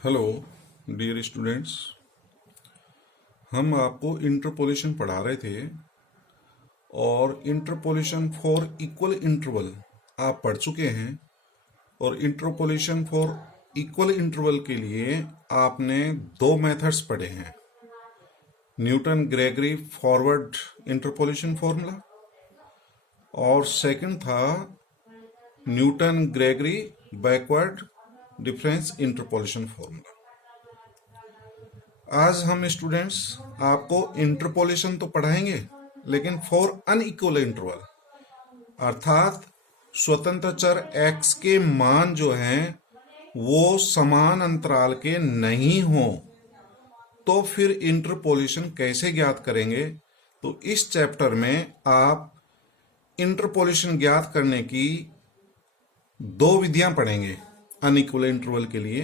Hello dear students. हम आपको interpolation पढ़ा रहे थे और इंटरपोलेशन फॉर इक्वल इंटरवल आप पढ़ चुके हैं। और इंटरपोलेशन फॉर इक्वल इंटरवल के लिए आपने दो मेथड्स पढ़े हैं, Newton Gregory forward interpolation formula और सेकंड था Newton Gregory backward difference interpolation formula. आज हम स्टूडेंट्स आपको इंटरपोलेशन तो पढ़ाएंगे, लेकिन फॉर अनइक्वल इंटरवल, अर्थात स्वतंत्र चर x के मान जो हैं वो समान अंतराल के नहीं हो तो फिर इंटरपोलेशन कैसे ज्ञात करेंगे। तो इस चैप्टर में आप इंटरपोलेशन ज्ञात करने की दो विधियां पढ़ेंगे अनइक्वल इंटरवल के लिए।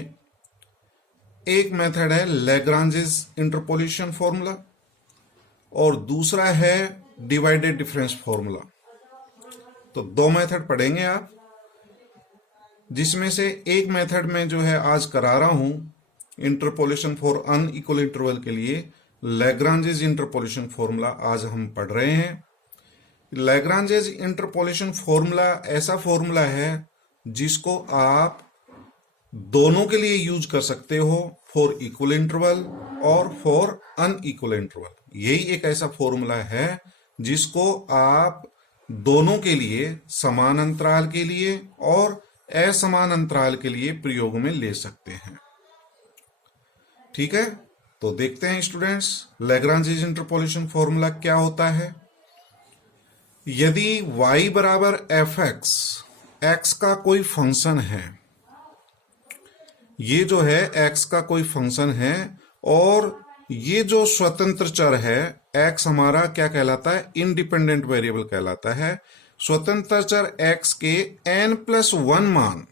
एक मेथड है लैग्रांजेस इंटरपोलेशन फॉर्मूला और दूसरा है डिवाइडेड डिफरेंस फॉर्मूला। तो दो मेथड पढ़ेंगे आप, जिसमें से एक मेथड में जो है आज करा रहा हूं इंटरपोलेशन फॉर अनइक्वल इंटरवल के लिए लैग्रांजेस इंटरपोलेशन फॉर्मूला आज हम पढ़ रहे हैं। लैग्रांजेस इंटरपोलेशन फॉर्मूला ऐसा फॉर्मूला है जिसको आप दोनों के लिए यूज कर सकते हो, फॉर इक्वल इंटरवल और फॉर अनइक्वल इंटरवल। यही एक ऐसा फॉर्मूला है जिसको आप दोनों के लिए, समान अंतराल के लिए और असमान अंतराल के लिए प्रयोग में ले सकते हैं। ठीक है, तो देखते हैं स्टूडेंट्स लैग्रांजेस इंटरपोलेशन फॉर्मूला क्या होता है। यदि y बराबर एफ एक्स का कोई फंक्शन है, ये जो है x का कोई फंक्शन है और ये जो स्वतंत्र चर है x हमारा क्या कहलाता है, इंडिपेंडेंट वेरिएबल कहलाता है। स्वतंत्र चर x के n+1 मान,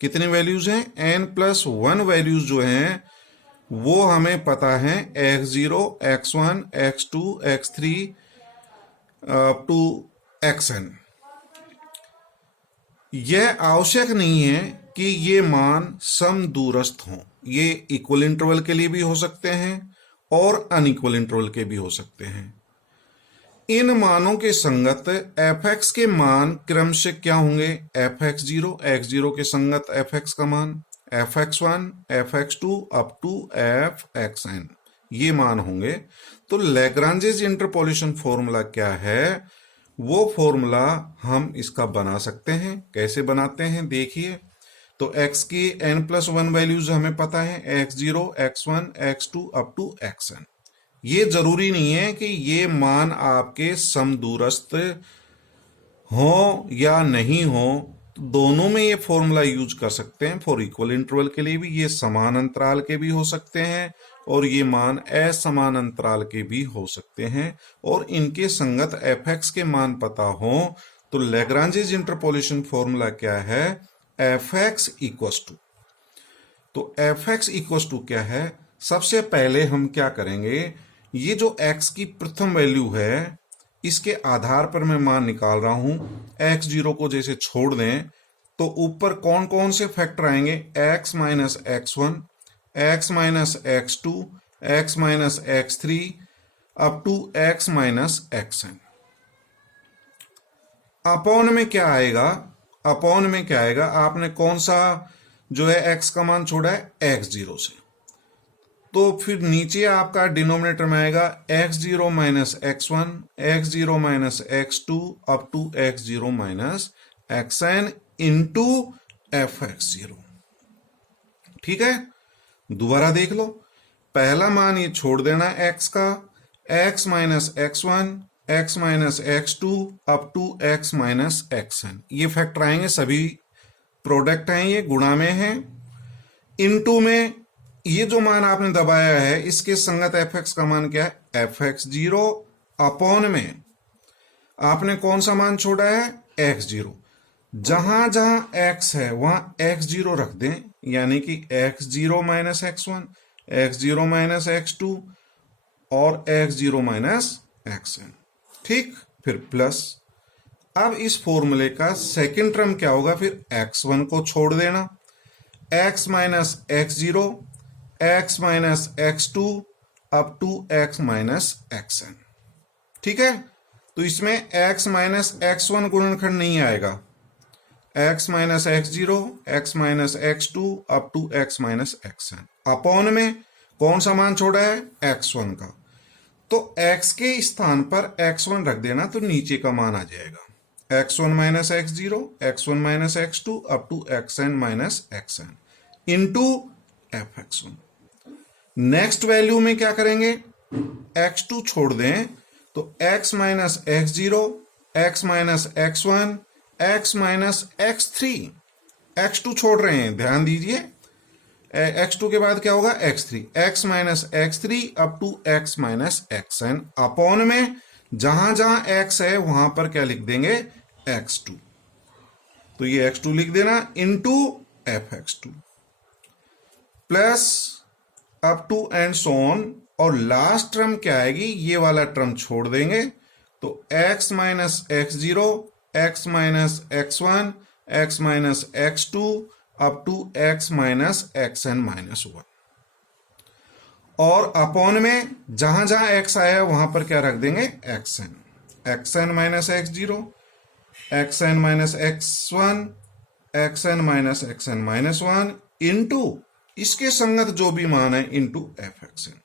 कितनी वैल्यूज हैं, n+1 वैल्यूज जो हैं वो हमें पता है x0, x1, x2, x3 up to xn। यह आवश्यक नहीं है कि ये मान समदूरस्थ हों, ये इक्वल इंटरवल के लिए भी हो सकते हैं और अनइक्वल इंटरवल के भी हो सकते हैं। इन मानों के संगत f(x) के मान क्रमशः क्या होंगे, f(x0), x0 के संगत f(x) का मान f(x1), f(x2) up to f(xn), ये मान होंगे। तो लैग्रांजेस इंटरपोलेशन फॉर्मूला क्या है, वो फॉर्मूला हम इसका बना सकते हैं। कैसे बनाते हैं देखिए। तो x की n+1 वैल्यूज हमें पता है, x0, x1, x2 up to xn। ये जरूरी नहीं है कि ये मान आपके समदूरस्थ हो या नहीं हो, तो दोनों में ये फॉर्मूला यूज कर सकते हैं। फॉर इक्वल इंटरवल के लिए भी ये समान अंतराल के भी हो सकते हैं और ये मान असमान अंतराल के भी हो सकते हैं और इनके संगत f(x) के मान पता हो। तो लैग्रांजेस इंटरपोलेशन फॉर्मूला क्या है, f(x) इक्वल्स टू, तो f(x) इक्वल्स टू क्या है, सबसे पहले हम क्या करेंगे, ये जो x की प्रथम वैल्यू है इसके आधार पर मैं मान निकाल रहा हूं। x0 को जैसे छोड़ दें तो ऊपर कौन कौन से फैक्टर आएंगे, x minus x1, x minus x2, x minus x3 up to x minus xn। Upon में क्या आएगा, अपॉन में क्या आएगा, आपने कौन सा जो है x का मान छोड़ा है, x0 से, तो फिर नीचे आपका डिनोमिनेटर में आएगा x0 minus x1, x0 minus x2 up to x0 minus xn into f(x0). ठीक है, दोबारा देख लो, पहला मान ये छोड़ देना x का, x minus x1, x minus x2 up to x minus xn, ये फैक्टर आएंगे, सभी प्रोडक्ट हैं, ये गुणा में है। इनटू में ये जो मान आपने दबाया है इसके संगत f(x) का मान क्या है, f(x0) अपॉन में आपने कौन सा मान छोड़ा है, x0। जहां जहां x है वहां x0 रख दें, यानी कि x0 minus x1, x0 minus x2 और x0 माइनस xn। ठीक, फिर प्लस। अब इस फॉर्मूले का सेकंड टर्म क्या होगा, फिर x1 को छोड़ देना, x minus x zero, x minus x two up to x minus x n. ठीक है, तो इसमें x माइनस एक्स वन गुणनखंड नहीं आएगा, x minus x zero, x minus x two up to x minus x n. Upon में कौन सा मान छोड़ा है, x1 का, तो x के स्थान पर x1 रख देना तो नीचे का मान आ जाएगा x1 minus x zero, x1 minus x two up to xn minus xn into fx1। Next value में क्या करेंगे, x2 छोड़ दें तो x minus x zero, x minus x1, x minus x3, x2 छोड़ रहे हैं, ध्यान दीजिए, x2 के बाद क्या होगा x3, x minus x3 up to x minus xn। Upon में जहां जहां x है वहां पर क्या लिख देंगे, x2, तो ये x2 लिख देना into fx2 plus up to and so on, और लास्ट टर्म क्या आएगी, ये वाला टर्म छोड़ देंगे तो x minus x zero, x minus x1, x minus x2 up to x minus xn minus 1, और अपॉन में जहां जहां x आया वहां पर क्या रख देंगे, xn minus x zero, xn minus x1, xn minus xn minus 1 into इसके संगत जो भी मान है इंटू fxn।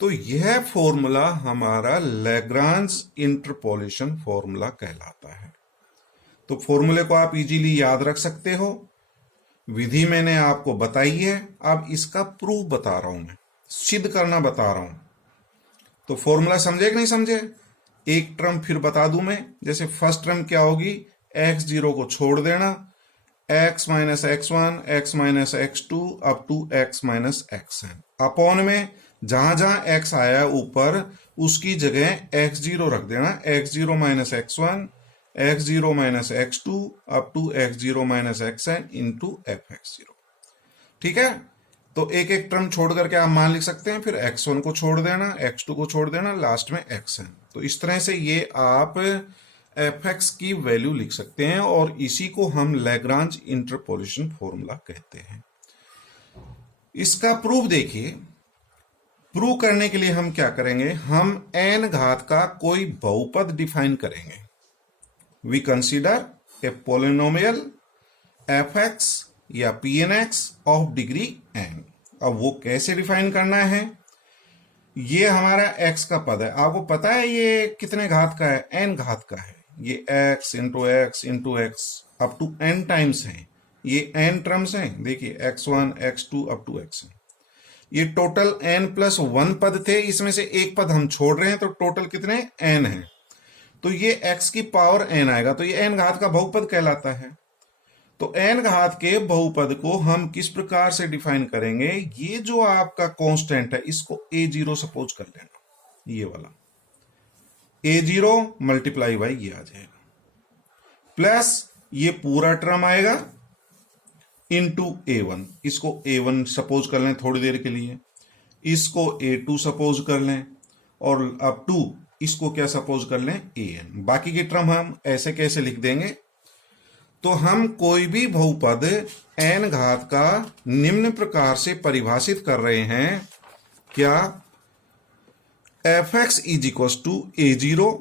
तो यह फॉर्मूला हमारा लैग्रांज इंटरपोलेशन फॉर्मूला कहलाता है। तो फॉर्मूले को आप इजीली याद रख सकते हो, विधि मैंने आपको बताई है, अब इसका प्रूफ बता रहा हूं मैं, सिद्ध करना बता रहा हूं। तो फॉर्मूला समझे कि नहीं समझे, एक टर्म फिर बता दूं मैं, जैसे फर्स्ट टर्म क्या होगी, x जीरो को छोड़ देना, x minus x one, x minus x two up to x minus x n. Upon में जहां जहां x आया ऊपर उसकी जगह x जीरो रख देना, x zero minus x one, x zero minus x two up to x zero minus x n into f x zero. ठीक है, तो एक एक टर्म छोड़ करके आप मान लिख सकते हैं, फिर x1 को छोड़ देना, x2 को छोड़ देना, लास्ट में xn। तो इस तरह से ये आप fx की वैल्यू लिख सकते हैं, और इसी को हम लैग्रांज इंटरपोलेशन फॉर्मूला कहते हैं। इसका प्रूफ देखिए, प्रूव करने के लिए हम क्या करेंगे, हम n घात का कोई बहुपद डिफाइन करेंगे। We consider a polynomial fx या pnx ऑफ डिग्री n। अब वो कैसे डिफाइन करना है, ये हमारा x का पद है, आपको पता है ये कितने घात का है, n घात का है, ये x into x into x up to n times है, ये n टर्म्स हैं, देखिए x1 x2 up to xn। ये टोटल n प्लस 1 पद थे, इसमें से एक पद हम छोड़ रहे हैं, तो टोटल कितने n है, तो ये x की पावर n आएगा, तो ये n घात का बहुपद कहलाता है। तो n घात के बहुपद को हम किस प्रकार से डिफाइन करेंगे, ये जो आपका कांस्टेंट है इसको a0 सपोज कर लेना, ये वाला a0 मल्टीप्लाई बाई ये आ जाएगा, प्लस ये पूरा टर्म आएगा इंटू a1, इसको a1 सपोज कर लें थोड़ी देर के लिए, इसको a2 सपोज कर लें, और अप टू इसको क्या सपोज कर लें an। बाकी के टर्म हम ऐसे कैसे लिख देंगे, तो हम कोई भी बहुपद n घात का निम्न प्रकार से परिभाषित कर रहे हैं, क्या, fx is equal to a0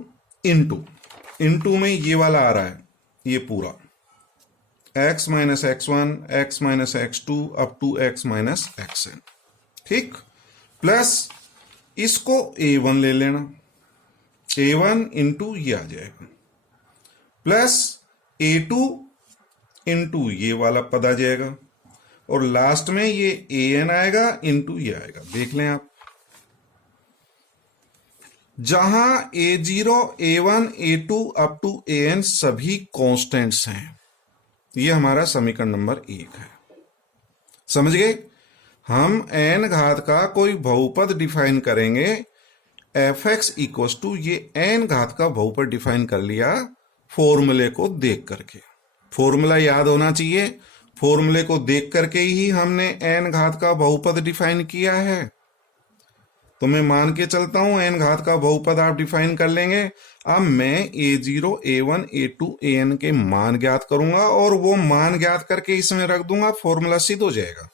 into में ये वाला आ रहा है, ये पूरा x minus x1, x minus x2 up to x minus xn। ठीक, प्लस इसको a1 ले लेना, a1 इंटू ये आ जाएगा, प्लस a2 इंटू ये वाला पद आ जाएगा, और लास्ट में ये an आएगा इंटू ये आएगा। देख लें आप, जहां a0, a1, a2 up to an सभी कांस्टेंट्स हैं, ये हमारा समीकरण नंबर 1 है। समझ गए, हम n घात का कोई बहुपद डिफाइन करेंगे, fx इक्वल टू ये n घात का बहुपद डिफाइन कर लिया फॉर्मूले को देख करके। फॉर्मूला याद होना चाहिए, फॉर्मूले को देख करके ही हमने n घात का बहुपद डिफाइन किया है। तो मैं मान के चलता हूं n घात का बहुपद आप डिफाइन कर लेंगे। अब मैं a0, a1, a2, an के मान ज्ञात करूंगा और वो मान ज्ञात करके इसमें रख दूंगा, फॉर्मूला सिद्ध हो जाएगा।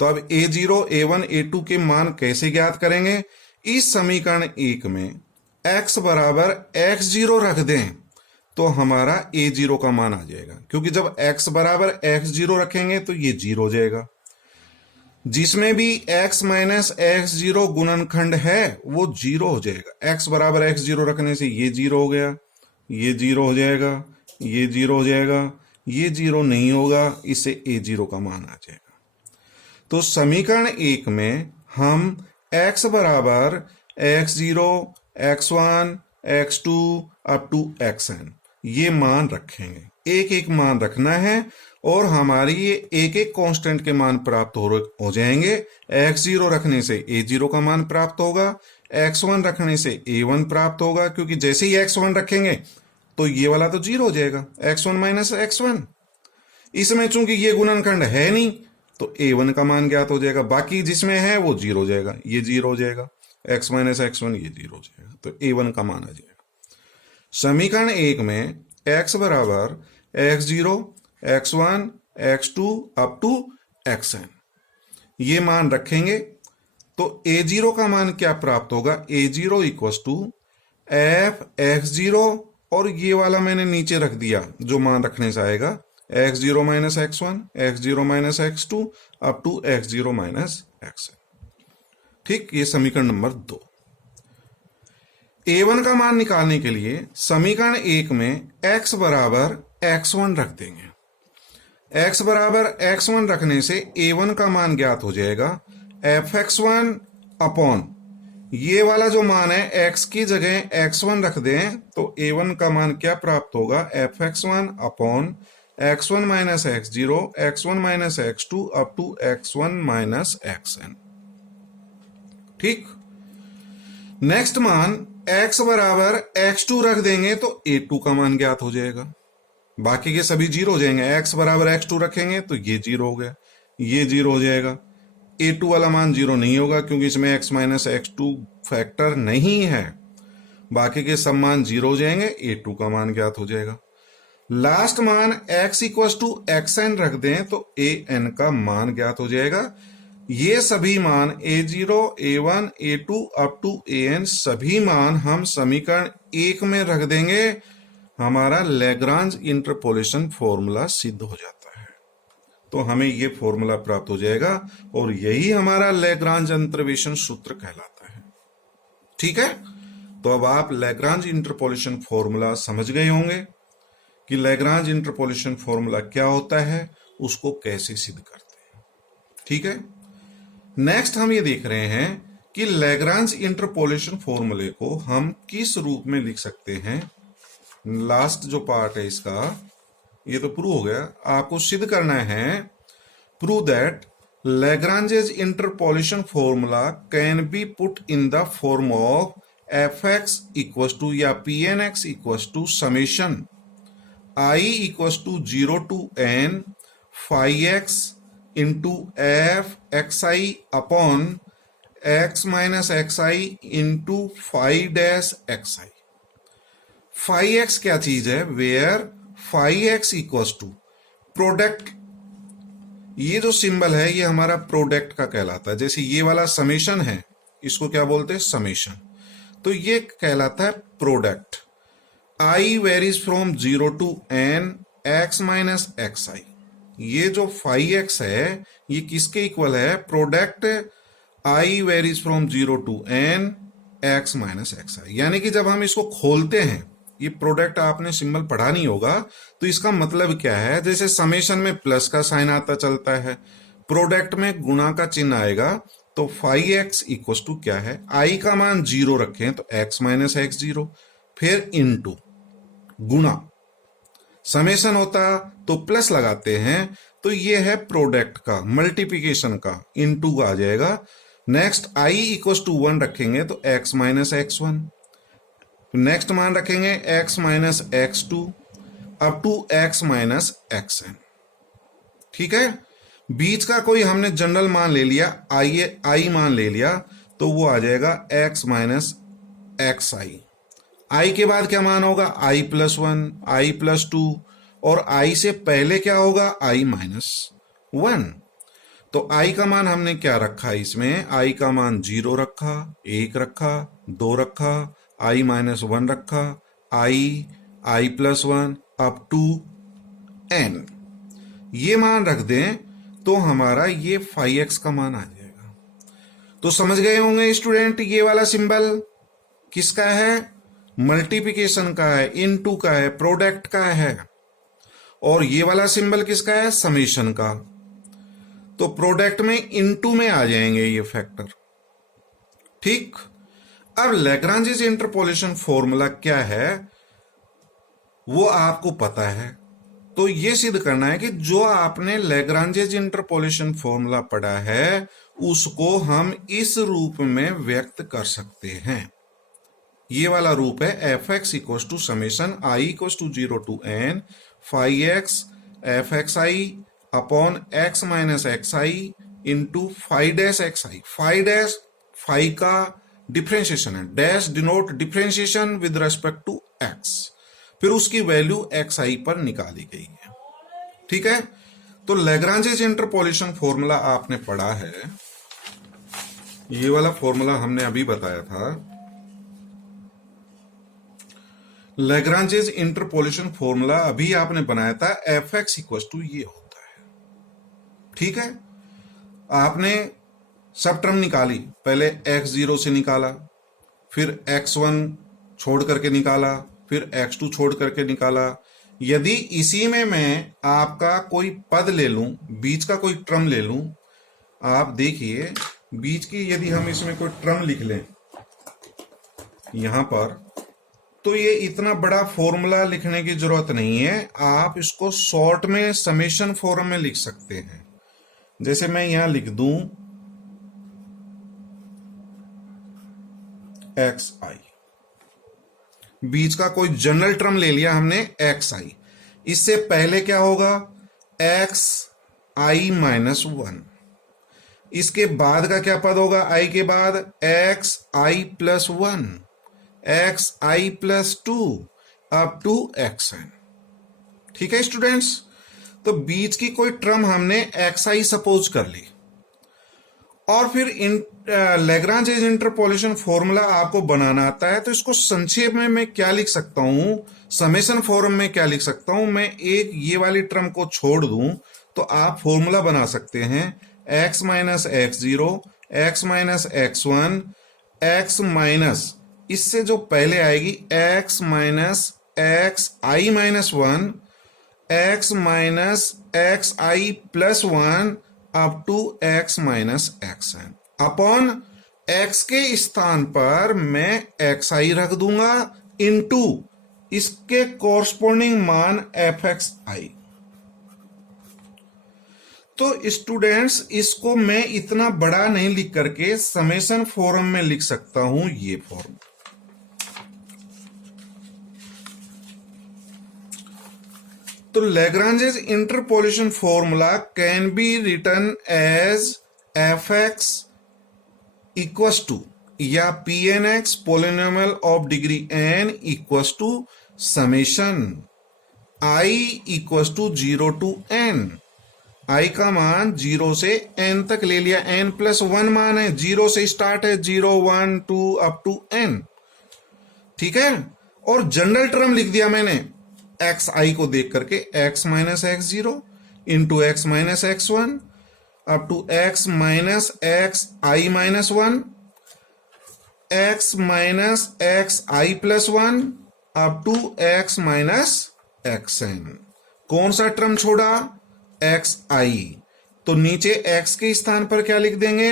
तो अब a0, a1, a2 के मान कैसे ज्ञात करेंगे? इस समीकरण 1 में x बराबर x0 रख दें तो हमारा a0 का मान आ जाएगा, क्योंकि जब x बराबर x0 रखेंगे तो ये 0 हो जाएगा। जिसमें भी x माइनस x0 गुणनखंड है वो 0 हो जाएगा। x बराबर x0 रखने से ये 0 हो गया, ये 0 हो जाएगा, ये 0 हो जाएगा, ये 0 नहीं होगा, इससे a0 का मान आ जाएगा। तो समीकरण 1 में हम x बराबर x0, x1, x2 up to xn ये मान रखेंगे। एक एक मान रखना है और हमारी ये एक एक कांस्टेंट के मान प्राप्त हो जाएंगे। x0 रखने से a0 का मान प्राप्त होगा, x1 रखने से a1 प्राप्त होगा, क्योंकि जैसे ही x1 रखेंगे तो ये वाला तो 0 हो जाएगा, x1 माइनस x1। इसमें चूंकि ये गुणनखंड है नहीं तो a1 का मान ज्ञात हो जाएगा, बाकी जिसमें है वो 0 हो जाएगा, ये 0 हो जाएगा, x माइनस x1 ये 0 हो जाएगा, तो a1 का मान आ जाएगा। समीकरण 1 में x बराबर x0, x1, x2 up to xn ये मान रखेंगे तो a0 का मान क्या प्राप्त होगा? a0 equals to f x0 और ये वाला मैंने नीचे रख दिया जो मान रखने से आएगा x0 minus x1, x0 minus x2 up to x0 minus xn। ठीक, ये समीकरण नंबर 2। a1 का मान निकालने के लिए समीकरण 1 में x बराबर x1 रख देंगे। x बराबर x1 रखने से a1 का मान ज्ञात हो जाएगा fx1 अपॉन ये वाला जो मान है x की जगह x1 रख दें तो a1 का मान क्या प्राप्त होगा? fx1 upon x1 minus x0, x1 minus x2 up to x1 minus xn। ठीक, नेक्स्ट मान x बराबर x2 रख देंगे तो a2 का मान ज्ञात हो जाएगा, बाकी के सभी 0 हो जाएंगे। x बराबर x2 रखेंगे तो ये 0 हो गया, ये 0 हो जाएगा। a2 वाला मान 0 नहीं होगा क्योंकि इसमें x माइनस x2 फैक्टर नहीं है, बाकी के सब मान 0 हो जाएंगे, a2 का मान ज्ञात हो जाएगा। लास्ट मान x इक्वस टू xn रख दें तो an का मान ज्ञात हो जाएगा। ये सभी मान a0, a1, a2 up to an सभी मान हम समीकरण 1 में रख देंगे, हमारा लैग्रांज इंटरपोलेशन फॉर्मूला सिद्ध हो जाता है। तो हमें ये फॉर्मूला प्राप्त हो जाएगा और यही हमारा लैग्रांज अंतर्वेशन सूत्र कहलाता है। ठीक है, तो अब आप लैग्रांज इंटरपोलेशन फॉर्मूला समझ गए होंगे कि लैग्रांज इंटरपोलेशन फॉर्मूला क्या होता है, उसको कैसे सिद्ध करते हैं। ठीक है, नेक्स्ट हम ये देख रहे हैं कि लैग्रांज इंटरपोलेशन फॉर्मूले को हम किस रूप में लिख सकते हैं। लास्ट जो पार्ट है इसका ये तो प्रूव हो गया, आपको सिद्ध करना है prove that Lagrange's interpolation formula can be put in the form of fx equals to या pnx equals to summation I equals to 0 to n phi x into f xi upon x minus xi into phi dash xi। phi x क्या चीज है? Where phi x equals to product, ये जो symbol है ये हमारा product का कहलाता है। जैसे ये वाला समेशन है, इसको क्या बोलते हैं? समेशन। तो ये कहलाता है product. I varies from 0 to n x minus xi। ये जो phi x है ये किसके इक्वल है? Product I varies from 0 to n x minus xi। यानी कि जब हम इसको खोलते हैं, ये प्रोडक्ट आपने सिंबल पढ़ा नहीं होगा, तो इसका मतलब क्या है? जैसे समेशन में प्लस का साइन आता चलता है, प्रोडक्ट में गुणा का चिन्ह आएगा, तो phi x इक्वल टू क्या है? I का मान 0 रखें तो x माइनस x0, फिर इनटू गुणा, समेशन होता तो प्लस लगाते हैं, तो ये है प्रोडक्ट का मल्टीप्लिकेशन का, इनटू आ जाएगा। नेक्स्ट I इक्वल टू 1 रखेंगे तो x माइनस x1, नेक्स्ट मान रखेंगे x minus x2 up to x minus xn। ठीक है, बीच का कोई हमने जनरल मान ले लिया, आई मान ले लिया, तो वो आ जाएगा x माइनस एक्स आई। आई के बाद क्या मान होगा, i प्लस 1, i प्लस 2, और i से पहले क्या होगा, i माइनस 1। तो i का मान हमने क्या रखा इसमें, i का मान 0 रखा, 1 रखा, 2 रखा, i माइनस 1 रखा, i plus 1 up to n। ये मान रख दें तो हमारा ये 5x का मान आ जाएगा। तो समझ गए होंगे स्टूडेंट, ये वाला सिंबल किसका है, मल्टीप्लिकेशन का है, इनटू का है, प्रोडक्ट का है, और ये वाला सिंबल किसका है, समेशन का। तो प्रोडक्ट में इनटू में आ जाएंगे ये फैक्टर। ठीक, अब लैग्रांजेस इंटरपोलेशन फॉर्मूला क्या है वो आपको पता है, तो ये सिद्ध करना है कि जो आपने लैग्रांजेस इंटरपोलेशन फॉर्मूला पढ़ा है उसको हम इस रूप में व्यक्त कर सकते हैं। ये वाला रूप है f x equal to summation i equal to 0 to n 5x f x i upon x minus x i into 5 dash x i. 5 dash 5 का डिफ्रेंशिएशन है, dash denote differentiation with respect to x, फिर उसकी value x आई पर निकाली गई है। ठीक है, तो लैग्रांजेस इंटरपोलेशन फॉर्मूला आपने पढ़ा है, ये वाला फॉर्मूला हमने अभी बताया था। लैग्रांजेस इंटरपोलेशन फॉर्मूला अभी आपने बनाया था, एफ एक्स इक्वल टू ये होता है। ठीक है, आपने सब टर्म निकाली, पहले x0 से निकाला, फिर x1 छोड़ करके निकाला, फिर x2 छोड़ करके निकाला। यदि इसी में मैं आपका कोई पद ले लूं, बीच का कोई टर्म ले लूं, आप देखिए बीच की यदि हम इसमें कोई टर्म लिख लें यहां पर, तो ये इतना बड़ा फॉर्मूला लिखने की जरूरत नहीं है, आप इसको शॉर्ट में समेशन फॉर्म में लिख सकते हैं। जैसे मैं यहां लिख दूं एक्स आई, बीच का कोई जनरल टर्म ले लिया हमने एक्स आई, इससे पहले क्या होगा एक्स आई माइनस 1, इसके बाद का क्या पद होगा, आई के बाद x i plus 1, x i plus 2 up to x n. ठीक है स्टूडेंट्स, तो बीच की कोई टर्म हमने एक्स आई सपोज कर ली, और फिर लैग्रांजेस इंटरपोलेशन फॉर्मूला आपको बनाना आता है, तो इसको संक्षेप में मैं क्या लिख सकता हूं, समेशन फॉर्म में क्या लिख सकता हूं, मैं एक ये वाली टर्म को छोड़ दूं तो आप फॉर्मूला बना सकते हैं x minus x 0, x minus x 1, x minus इससे जो पहले आएगी x minus x i minus 1, x minus x i plus 1 up to x minus x n, upon x के स्थान पर मैं एक्स आई रख दूंगा इनटू इसके कोरस्पोंडिंग मान एफ एक्स आई। तो स्टूडेंट्स इसको मैं इतना बड़ा नहीं लिख करके समेशन फॉर्म में लिख सकता हूं, ये फॉर्म। तो Lagrange's interpolation formula can be written as F X equals to या P N X polynomial of degree n equals to summation i equals to 0 to n। i का मान 0 से n तक ले लिया, n प्लस 1 मान है, 0 से स्टार्ट है, 0 1 2 अप टू n। ठीक है, और जनरल टर्म लिख दिया मैंने एक्स आई को देख करके, x minus x 0 into x minus x 1 up to x minus x i minus 1, x minus x i plus 1 up to x minus x n. कौन सा टर्म छोड़ा, एक्स आई, तो नीचे एक्स के स्थान पर क्या लिख देंगे,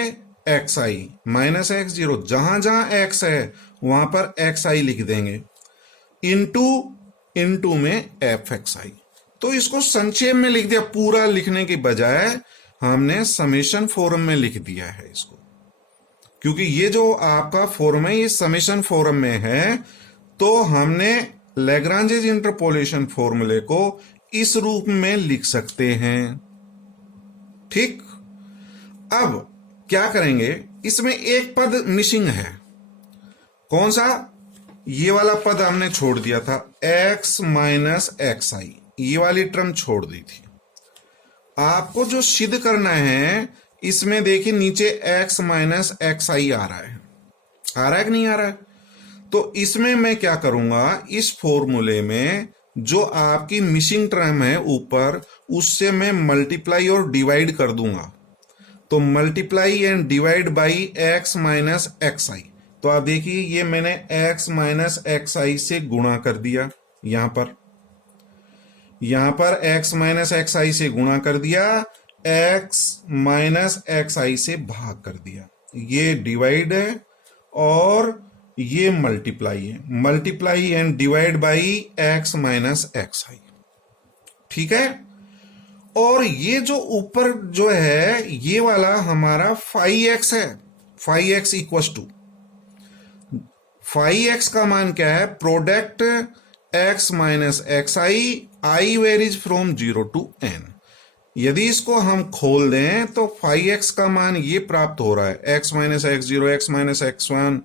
एक्स आई माइनस एक्स 0, जहां जहां एक्स है वहां पर एक्स आई लिख देंगे, इनटू में एफ एक्स आई। तो इसको संक्षेप में लिख दिया, पूरा लिखने के बजाय हमने समेशन फॉर्म में लिख दिया है इसको, क्योंकि ये जो आपका फॉर्म है ये समेशन फॉर्म में है। तो हमने लैग्रांजेस इंटरपोलेशन फॉर्मूले को इस रूप में लिख सकते हैं। ठीक। अब क्या करेंगे, इसमें एक पद मिसिंग है। कौन सा? ये वाला पद हमने छोड़ दिया था, x माइनस एक्स आई, ये वाली टर्म छोड़ दी थी। आपको जो सिद्ध करना है, इसमें देखिए नीचे x माइनस एक्स आई आ रहा है कि नहीं आ रहा है? तो इसमें मैं क्या करूंगा, इस फॉर्मूले में जो आपकी मिसिंग टर्म है ऊपर, उससे मैं मल्टीप्लाई और डिवाइड कर दूंगा। तो multiply and divide by x minus x I. तो आप देखिए ये मैंने x माइनस एक्स आई से गुणा कर दिया, यहां पर x माइनस एक्स आई से गुणा कर दिया, x माइनस एक्स आई से भाग कर दिया। ये डिवाइड है और ये मल्टीप्लाई है, multiply and divide by x minus x I. ठीक है। और ये जो ऊपर जो है, ये वाला हमारा 5x है। 5x इक्वल टू 5x का मान क्या है? Product x minus x i varies from 0 to n। यदि इसको हम खोल दें तो 5x का मान ये प्राप्त हो रहा है, x minus x zero, x minus x one,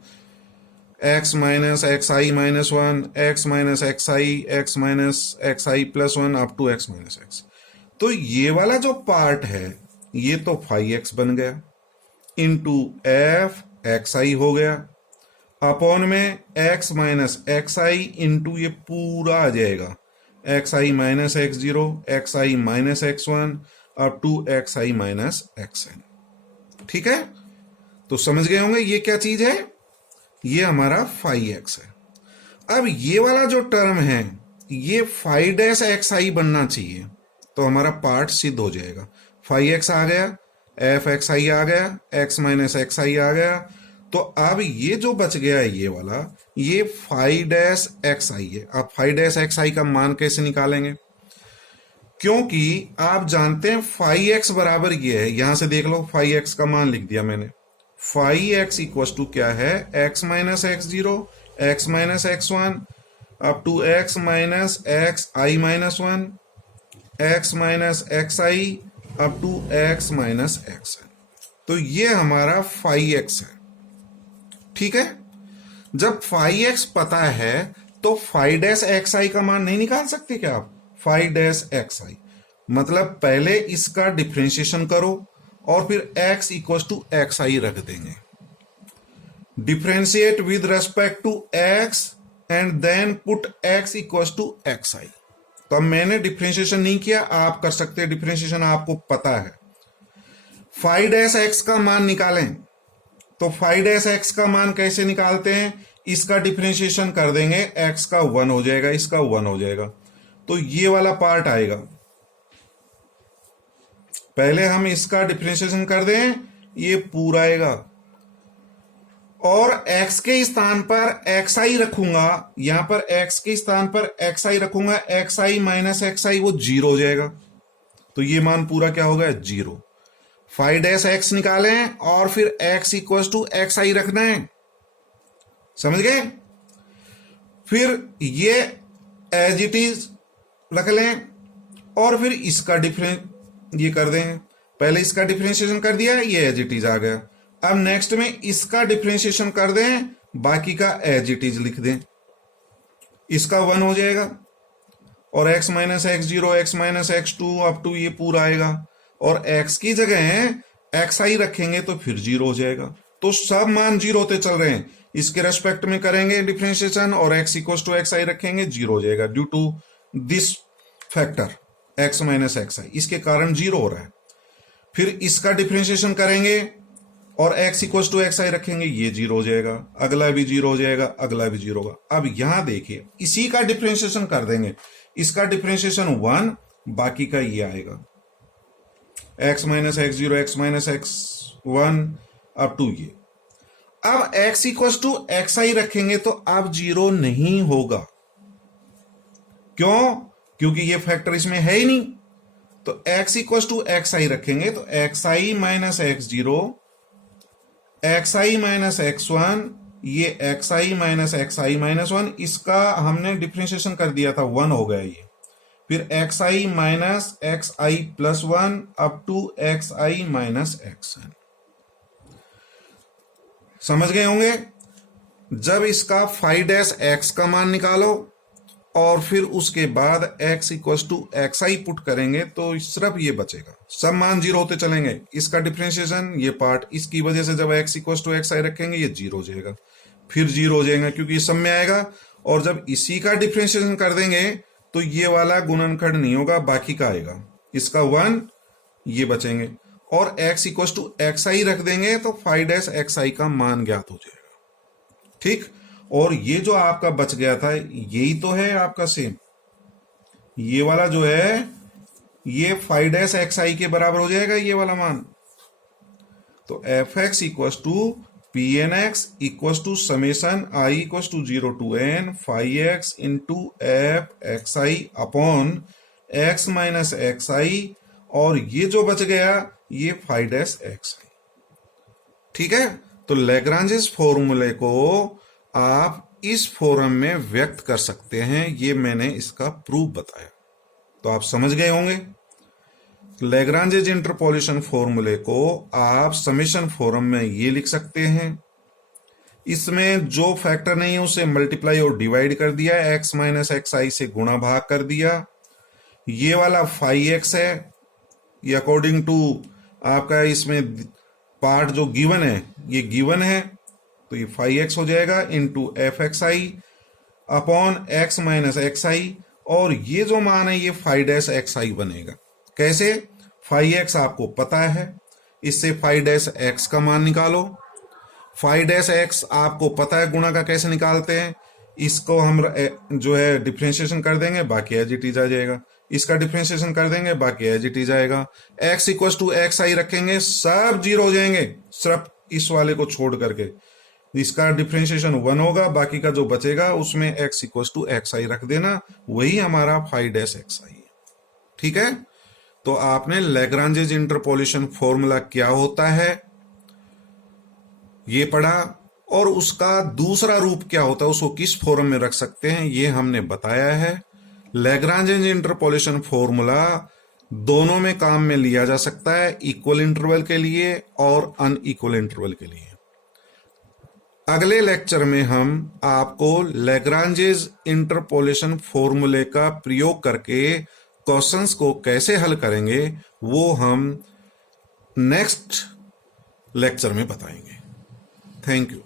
x minus x i minus one, x minus x i plus one up to x minus x. तो ये वाला जो पार्ट है ये तो 5x बन गया, इंटू एफ एक्स आई हो गया, अपॉन में x minus x i into ये पूरा आ जाएगा x i minus x zero, x i minus x one up to x i minus x n. ठीक है। तो समझ गए होंगे ये क्या चीज है, ये हमारा 5x है। अब ये वाला जो टर्म है ये 5 एक्स आई बनना चाहिए, तो हमारा पार्ट सिद्ध हो जाएगा। 5x आ गया, एफ एक्स आई आ गया, x माइनस एक्स आई आ गया। तो अब ये जो बच गया है ये वाला, ये 5 एक्स आई है। अब 5 एक्स आई का मान कैसे निकालेंगे? क्योंकि आप जानते हैं 5x बराबर ये है, यहां से देख लो 5x का मान लिख दिया मैंने। 5x इक्वल टू क्या है? x minus x zero, x minus x one up to x minus x i minus one, x minus x i up to x minus x. तो ये हमारा 5x है। ठीक है। जब 5x पता है तो 5 एक्स आई का मान नहीं निकाल सकते क्या आप? 5 एक्स आई मतलब पहले इसका डिफरेंशिएशन करो और फिर x equal to x I रख देंगे। Differentiate with respect to x and then put x equal to x I. तो अब मैंने डिफरेंशिएशन नहीं किया, आप कर सकते हैं डिफरेंशिएशन, आपको पता है। 5 एक्स का मान निकालें तो 5 एक्स का मान कैसे निकालते हैं? इसका डिफरेंशिएशन कर देंगे, x का 1 हो जाएगा, इसका 1 हो जाएगा, तो ये वाला पार्ट आएगा। पहले हम इसका डिफरेंशिएशन कर दें, ये पूरा आएगा, और x के स्थान पर एक्स आई रखूंगा, यहां पर x के स्थान पर एक्स आई रखूंगा, एक्स आई माइनस एक्स आई वो 0 हो जाएगा। तो ये मान पूरा क्या होगा? 0। 5 एक्स निकालें और फिर x इक्वल टू एक्स आई रखना है। समझ गए? फिर ये एज इट इज रख लें और फिर इसका डिफरेंस ये कर दें। पहले इसका डिफरेंशिएशन कर दिया, ये एज इट इज आ गया। अब नेक्स्ट में इसका डिफरेंशिएशन कर दें, बाकी का एज इट इज लिख दें, इसका 1 हो जाएगा, और x minus x zero, x minus x two up to ये पूरा आएगा, और x की जगह एक्स आई रखेंगे तो फिर 0 हो जाएगा। तो सब मान 0 होते चल रहे हैं, इसके रेस्पेक्ट में करेंगे डिफरेंशिएशन और x इक्वल टू एक्स आई रखेंगे, 0 हो जाएगा due to this factor x minus x I, इसके कारण 0 हो रहा है। फिर इसका डिफरेंशिएशन करेंगे और x इक्वल टू एक्स आई रखेंगे, ये 0 हो जाएगा, अगला भी 0 हो जाएगा, अगला भी 0 होगा। अब यहां देखिए इसी का डिफरेंशिएशन कर देंगे, इसका डिफरेंशिएशन 1, बाकी का ये आएगा x minus x zero, x minus x one up to ये। अब x इक्वल टू एक्स आई रखेंगे तो अब 0 नहीं होगा। क्यों? क्योंकि ये फैक्टर इसमें है ही नहीं। तो x इक्वल टू एक्स आई रखेंगे तो x i minus x zero, x i minus x one, ये x i minus x i minus one, इसका हमने डिफरेंशिएशन कर दिया था, 1 हो गया ये। फिर xi minus xi plus 1 up to xi minus xn। समझ गए होंगे। जब इसका फाई डैश x का मान निकालो और फिर उसके बाद x equal to xi put करेंगे तो सिर्फ ये बचेगा, सब मान जीरो होते चलेंगे। इसका डिफरेंशिएशन ये पार्ट इसकी वजह से जब x इक्वल टू xi रखेंगे ये जीरो हो जाएगा, फिर जीरो हो जाएगा क्योंकि ये सब में आएगा। और जब इसी का डिफरेंशिएशन कर देंगे तो ये वाला गुणनखंड नहीं होगा, बाकी का आएगा, इसका 1 ये बचेंगे और x इक्वल टू xi रख देंगे तो फाई डैश xi का मान ज्ञात हो जाएगा। ठीक, और ये जो आपका बच गया था यही तो है आपका सेम, ये वाला जो है ये फाई डैश xi के बराबर हो जाएगा ये वाला मान। तो fx equal to pnx equal to summation i equal to 0 to n phi x into f xi upon x minus xi, और ये जो बच गया ये फाई डैश xi। ठीक है, तो लैग्रांजेस फॉर्मूले को आप इस फॉर्म में व्यक्त कर सकते हैं, ये मैंने इसका प्रूफ बताया, तो आप समझ गए होंगे। लैग्रांजेज इंटरपोलेशन फॉर्मूले को आप समेशन फॉर्म में ये लिख सकते हैं, इसमें जो फैक्टर नहीं है उसे मल्टीप्लाई और डिवाइड कर दिया, x माइनस xi से गुणा भाग कर दिया। ये वाला फाई x है, ये अकॉर्डिंग टू आपका इसमें पार्ट जो गिवन है ये गिवन है, तो ये फाई x हो जाएगा into f xi upon x minus xi, और ये जो मान है ये फाई डैश xi बनेगा। कैसे? फाई x आपको पता है, इससे फाई डैश x का मान निकालो। फाई डैश x आपको पता है गुणा का कैसे निकालते हैं, इसको हम जो है डिफरेंशिएशन कर देंगे, बाकी एज इट इज आ जाएगा। इसका डिफरेंशिएशन कर देंगे, बाकी एज इट इज आएगा। x इक्वल टू xi रखेंगे, सब जीरो हो जाएंगे सिर्फ इस वाले को छोड़ करके। इसका डिफरेंशिएशन 1 होगा, बाकी का जो बचेगा उसमें x इक्वल टू xi रख देना, वही हमारा फाई डैश xi है। ठीक है, तो आपने लैग्रांजेज इंटरपोलेशन फॉर्मूला क्या होता है ये पढ़ा, और उसका दूसरा रूप क्या होता है, उसको किस फॉर्म में रख सकते हैं ये हमने बताया है। लैग्रांजेज इंटरपोलेशन फॉर्मूला दोनों में काम में लिया जा सकता है, इक्वल इंटरवल के लिए और अनइक्वल इंटरवल के लिए। अगले लेक्चर में हम आपको लैग्रांजेज इंटरपोलेशन फॉर्मूले का प्रयोग करके क्वेश्चंस को कैसे हल करेंगे वो हम नेक्स्ट लेक्चर में बताएंगे। Thank you.